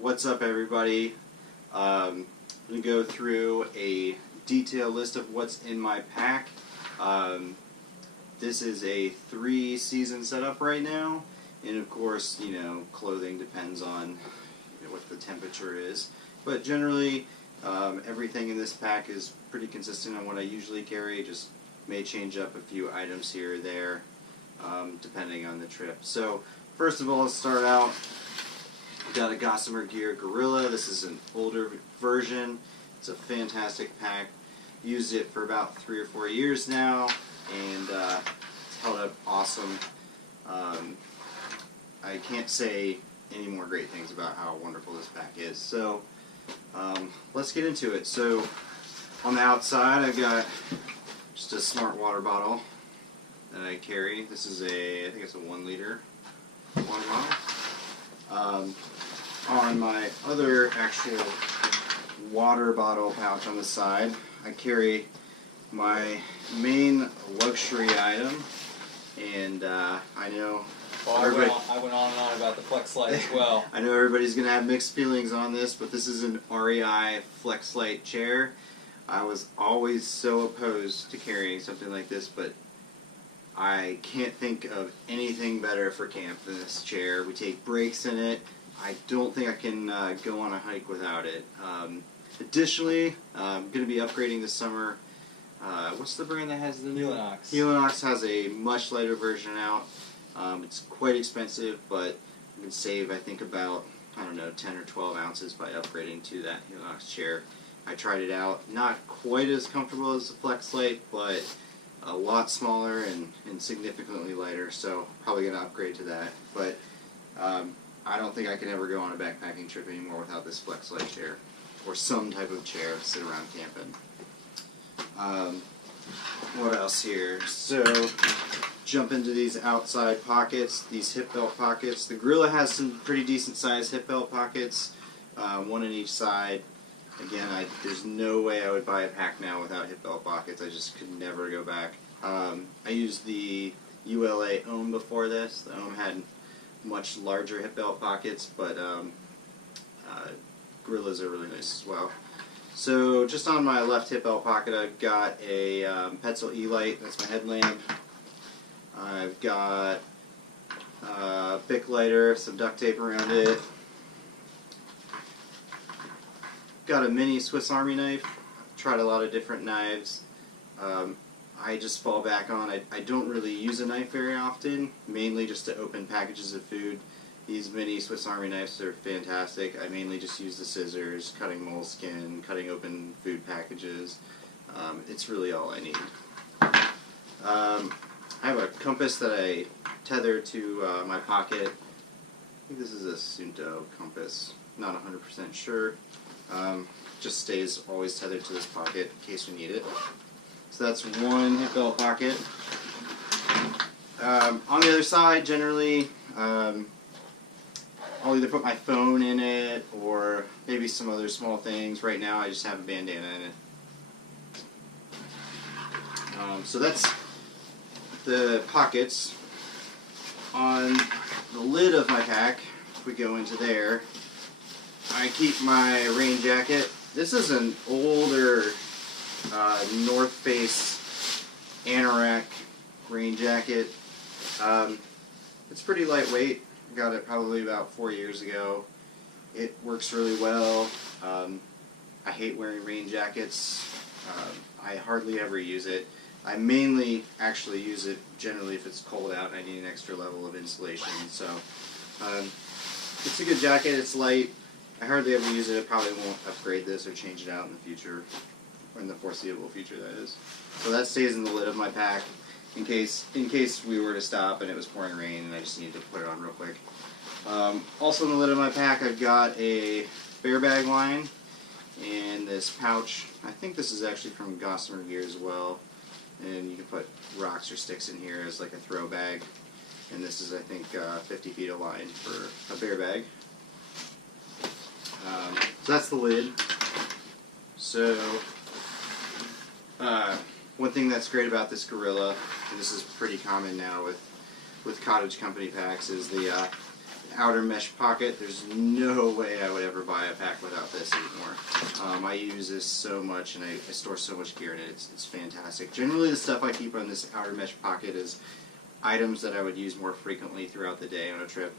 What's up, everybody? I'm going to go through a detailed list of what's in my pack. This is a 3-season setup right now, and of course, you know, clothing depends on what the temperature is. But generally, everything in this pack is pretty consistent on what I usually carry. Just may change up a few items here or there, depending on the trip. So, first of all, let's start out. Got a Gossamer Gear Gorilla. This is an older version. It's a fantastic pack. Used it for about 3 or 4 years now, and it's held up awesome. I can't say any more great things about how wonderful this pack is. So let's get into it. So on the outside, I've got just a smart water bottle that I carry. This is I think it's a 1 liter water bottle. On my other actual water bottle pouch on the side, I carry my main luxury item, and I know I went on and on about the Flex Light as well. I know everybody's going to have mixed feelings on this, but this is an REI Flex Light chair. I was always so opposed to carrying something like this, but I can't think of anything better for camp than this chair. We take breaks in it. I don't think I can go on a hike without it. Additionally, I'm going to be upgrading this summer. What's the brand that has the new? Helinox. Helinox has a much lighter version out. It's quite expensive, but you can save, I think, about, I don't know, 10 or 12 ounces by upgrading to that Helinox chair. I tried it out. Not quite as comfortable as the Flex Light, but a lot smaller and significantly lighter, so probably going to upgrade to that. But I don't think I can ever go on a backpacking trip anymore without this Flex Light chair, or some type of chair to sit around camping. What else here? So, jump into these outside pockets, these hip belt pockets. The Gorilla has some pretty decent sized hip belt pockets, one on each side. Again, there's no way I would buy a pack now without hip belt pockets. I just could never go back. I used the ULA Ohm before this. The Ohm had much larger hip belt pockets, but Gorillas are really nice as well. So just on my left hip belt pocket, I've got a Petzl E-Light. That's my headlamp. I've got a Bic lighter, some duct tape around it. Got a mini Swiss Army knife. I've tried a lot of different knives. I just fall back on. I don't really use a knife very often, mainly just to open packages of food. These mini Swiss Army knives are fantastic. I mainly just use the scissors, cutting moleskin, cutting open food packages. It's really all I need. I have a compass that I tether to my pocket. I think this is a Sunto compass. Not 100% sure. Just stays always tethered to this pocket in case we need it. So that's one hip belt pocket. On the other side, generally, I'll either put my phone in it or maybe some other small things. Right now, I just have a bandana in it. So that's the pockets. On the lid of my pack, if we go into there, I keep my rain jacket. This is an older North Face Anorak rain jacket. It's pretty lightweight. I got it probably about 4 years ago. It works really well. I hate wearing rain jackets. I hardly ever use it. I mainly actually use it generally if it's cold out and I need an extra level of insulation. So it's a good jacket. It's light. I hardly ever use it. I probably won't upgrade this or change it out in the future, in the foreseeable future, that is. So that stays in the lid of my pack in case we were to stop and it was pouring rain and I just needed to put it on real quick. Also in the lid of my pack, I've got a bear bag line and this pouch. I think this is actually from Gossamer Gear as well. And you can put rocks or sticks in here as like a throw bag. And this is, I think, 50 feet of line for a bear bag. So that's the lid. So, one thing that's great about this Gorilla, and this is pretty common now with cottage company packs, is the outer mesh pocket. There's no way I would ever buy a pack without this anymore. I use this so much, and I store so much gear in it. It's fantastic. Generally, the stuff I keep on this outer mesh pocket is items that I would use more frequently throughout the day on a trip.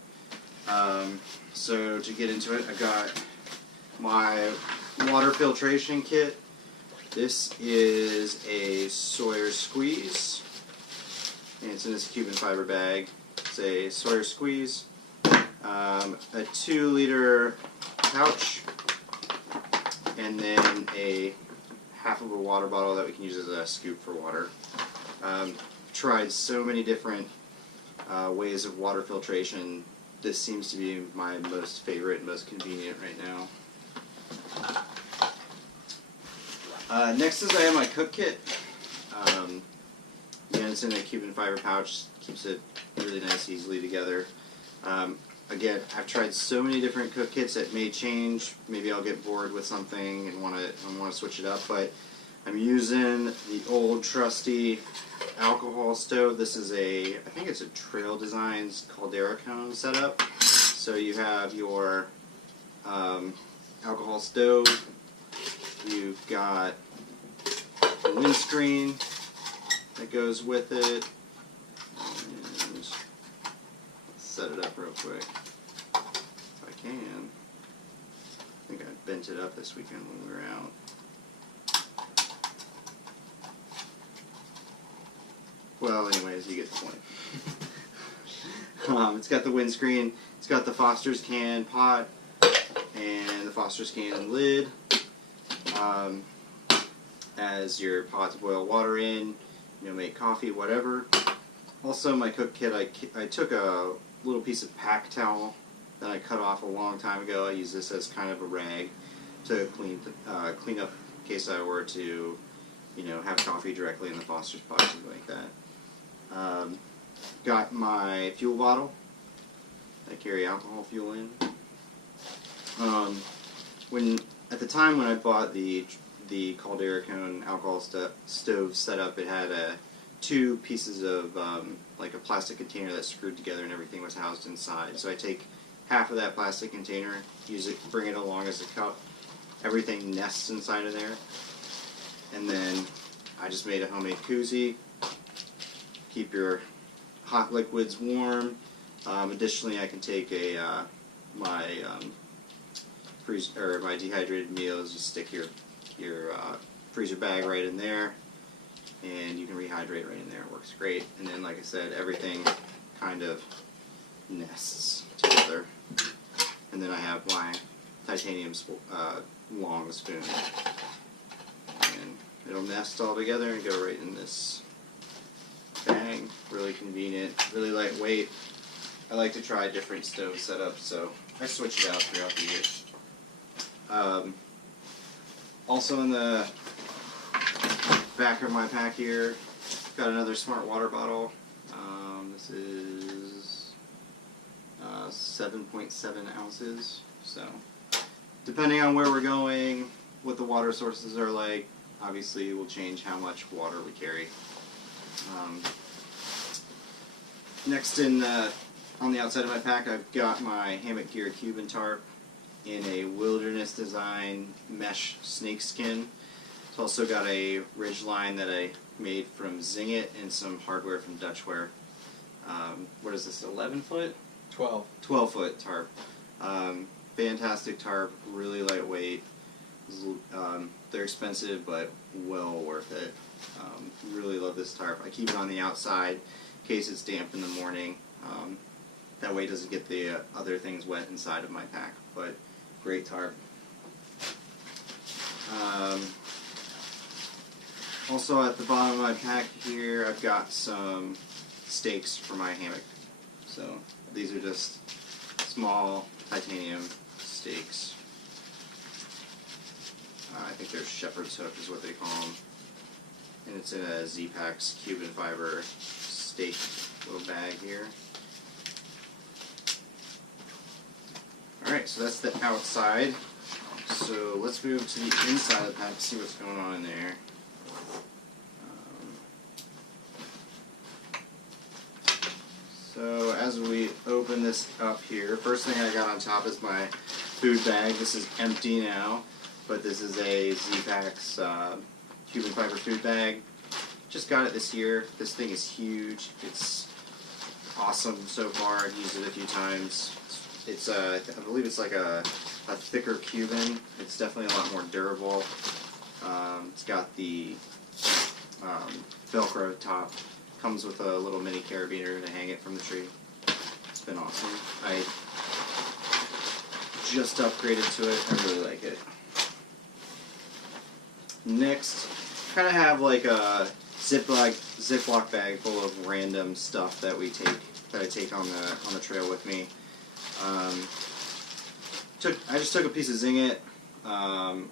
So to get into it, I got my water filtration kit. This is a Sawyer squeeze, and it's in this Cuban fiber bag. It's a Sawyer squeeze, a 2-liter pouch, and then a half of a water bottle that we can use as a scoop for water. Tried so many different ways of water filtration. This seems to be my most favorite and most convenient right now. Next is I have my cook kit. Again, it's in a Cuban fiber pouch. Keeps it really nice, easily together. Again, I've tried so many different cook kits that may change. Maybe I'll get bored with something and want to switch it up. But I'm using the old trusty alcohol stove. This is I think it's a Trail Designs Caldera cone setup. So you have your alcohol stove. You've got a windscreen that goes with it. And set it up real quick if I can. I think I bent it up this weekend when we were out. Well, anyways, you get the point. It's got the windscreen, it's got the Foster's can pot, and the Foster's can lid. As your pot to boil water in, make coffee, whatever. Also, my cook kit, I took a little piece of pack towel that I cut off a long time ago. I use this as kind of a rag to clean up in case I were to, have coffee directly in the Foster's pot, something like that. Got my fuel bottle. I carry alcohol fuel in. At the time when I bought the Caldera cone alcohol stove setup, it had 2 pieces of like a plastic container that screwed together and everything was housed inside. So I take half of that plastic container, use it, bring it along as a cup. Everything nests inside of there. And then I just made a homemade koozie. Keep your hot liquids warm. Additionally, I can take my dehydrated meals. You stick your freezer bag right in there, and you can rehydrate right in there. It works great. And then, like I said, everything kind of nests together. And then I have my titanium long spoon, and it'll nest all together and go right in this bag. Really convenient, really lightweight. I like to try different stove setups, so I switch it out throughout the year. Also in the back of my pack here, got another smart water bottle. This is 7.7 ounces. So depending on where we're going, what the water sources are like, obviously will change how much water we carry. Next on the outside of my pack, I've got my Hammock Gear Cuban tarp in a Wilderness Design mesh snakeskin. It's also got a ridgeline that I made from Zing It and some hardware from Dutchware. What is this, 11 foot? 12. 12 foot tarp. Fantastic tarp, really lightweight. They're expensive, but well worth it. Really love this tarp. I keep it on the outside in case it's damp in the morning. That way it doesn't get the other things wet inside of my pack, but great tarp. Also at the bottom of my pack here, I've got some stakes for my hammock. So these are just small titanium stakes. I think they're shepherd's hook is what they call them. And it's in a Z-Pack's Cuban fiber stake little bag here. Alright, so that's the outside. So let's move to the inside of the pack, see what's going on in there. So as we open this up here, first thing I got on top is my food bag. This is empty now, but this is a Z-Packs Cuban fiber food bag. Just got it this year. This thing is huge. It's awesome so far. I've used it a few times. It's I believe it's like a thicker Cuban. It's definitely a lot more durable. It's got the Velcro top. Comes with a little mini carabiner to hang it from the tree. It's been awesome. I just upgraded to it. I really like it. Next, kind of have like a Ziploc bag full of random stuff that I take on the trail with me. I just took a piece of Zing-It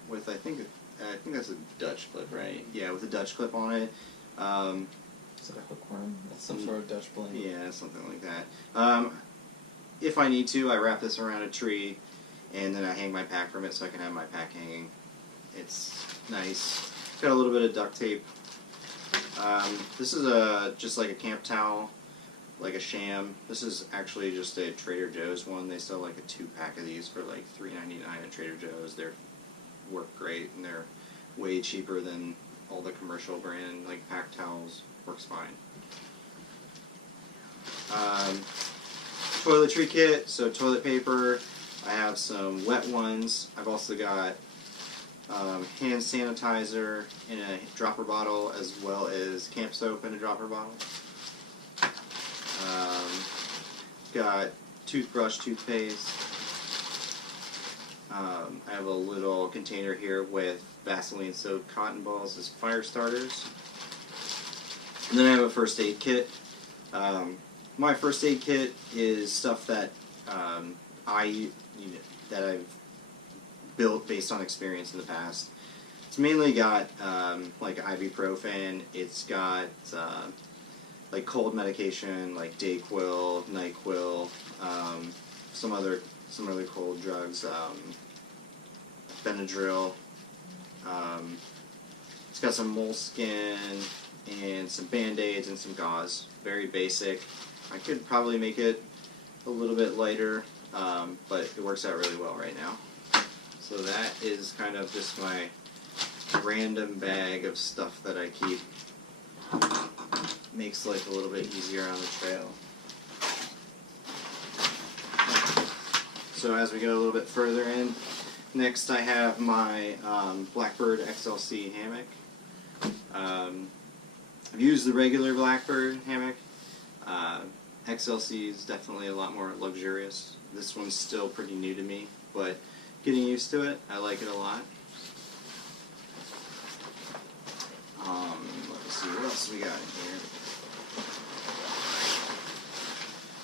with I think that's a Dutch clip, right? Yeah, with a Dutch clip on it. Is it a hookworm? That's some sort of Dutch blend. Yeah, something like that. If I need to, I wrap this around a tree, and then I hang my pack from it so I can have my pack hanging. It's nice. Got a little bit of duct tape. This is just like a camp towel, like a sham. This is actually just a Trader Joe's one. They sell like a 2-pack of these for like $3.99 at Trader Joe's. They work great, and they're way cheaper than all the commercial brand like pack towels. Works fine. Toiletry kit, so toilet paper. I have some wet ones. I've also got hand sanitizer in a dropper bottle, as well as camp soap in a dropper bottle. Got toothbrush, toothpaste. I have a little container here with Vaseline soaked cotton balls as fire starters. And then I have a first aid kit. My first aid kit is stuff that that I've built based on experience in the past. It's mainly got like ibuprofen. It's got like cold medication like Dayquil, NyQuil, some other cold drugs, Benadryl. It's got some moleskin and some band-aids and some gauze. Very basic. I could probably make it a little bit lighter, but it works out really well right now. So that is kind of just my random bag of stuff that I keep. Makes life a little bit easier on the trail. So as we go a little bit further in, next I have my Blackbird XLC hammock. I've used the regular Blackbird hammock. XLC is definitely a lot more luxurious. This one's still pretty new to me, but getting used to it, I like it a lot. Let's see, what else we got in here?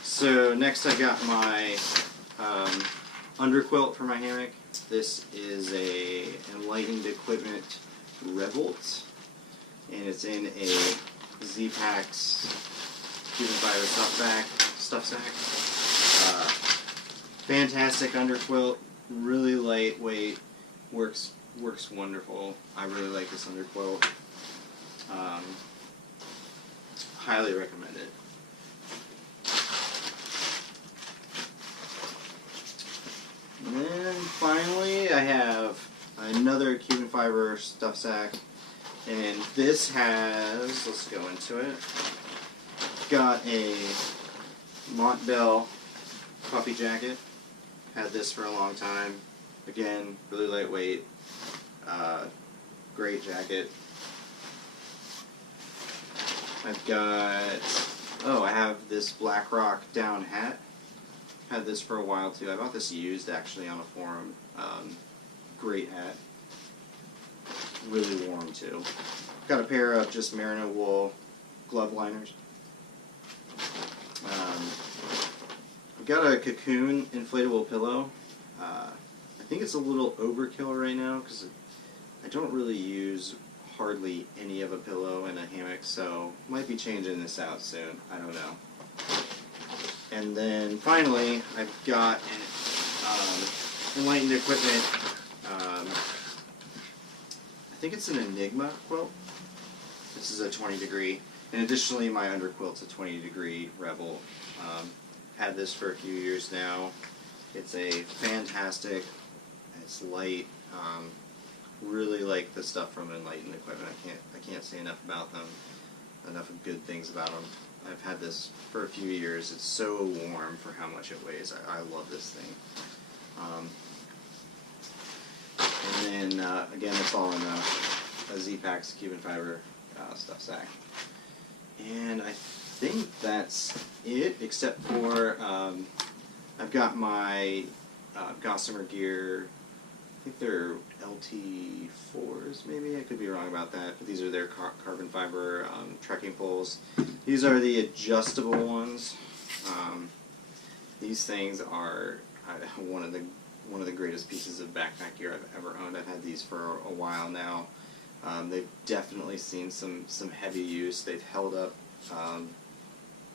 So next I got my Underquilt for my hammock. This is a Enlightened Equipment Revolt, and it's in a Z-Packs Cuban fiber stuff sack. Fantastic underquilt, really lightweight, works wonderful. I really like this underquilt. Highly recommend it. And then finally I have another Cuban fiber stuff sack, and this has, let's go into it, got a Montbell puffy jacket. Had this for a long time. Again, really lightweight, great jacket. I've got, I have this Black Rock down hat. Had this for a while too. I bought this used actually on a forum. Great hat. Really warm too. Got a pair of just merino wool glove liners. I've got a Cocoon inflatable pillow. I think it's a little overkill right now because I don't really use hardly any of a pillow in a hammock, so might be changing this out soon. I don't know. And then finally, I've got Enlightened Equipment. I think it's an Enigma quilt. This is a 20 degree. And additionally, my underquilt's a 20 degree Rebel. Had this for a few years now. It's a fantastic, it's light, really like the stuff from Enlightened Equipment. I can't say enough about them, enough of good things about them. I've had this for a few years. It's so warm for how much it weighs. I love this thing. And then, again, it's all in a Z-Packs Cuban fiber stuff sack. And I think that's it, except for I've got my Gossamer gear. I think they're LT4s, maybe. I could be wrong about that, but these are their carbon fiber trekking poles. These are the adjustable ones. These things are one of the greatest pieces of backpack gear I've ever owned. I've had these for a while now. They've definitely seen some heavy use. They've held up.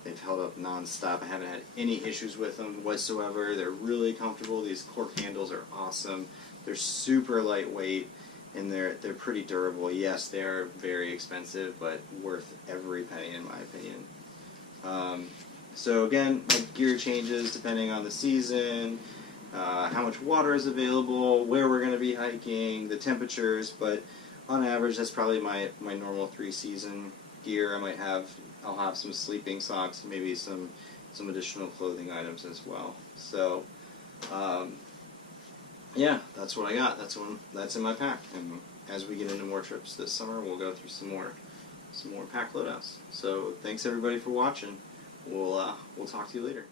They've held up non-stop. I haven't had any issues with them whatsoever. They're really comfortable. These cork handles are awesome. They're super lightweight, and they're pretty durable. Yes, they are very expensive, but worth every penny in my opinion. So again, my gear changes depending on the season, how much water is available, where we're going to be hiking, the temperatures, but on average that's probably my normal 3-season gear. I'll have some sleeping socks, maybe some additional clothing items as well. So yeah, that's what I got. That's in my pack. And as we get into more trips this summer, we'll go through some more pack loadouts. So thanks everybody for watching. We'll talk to you later.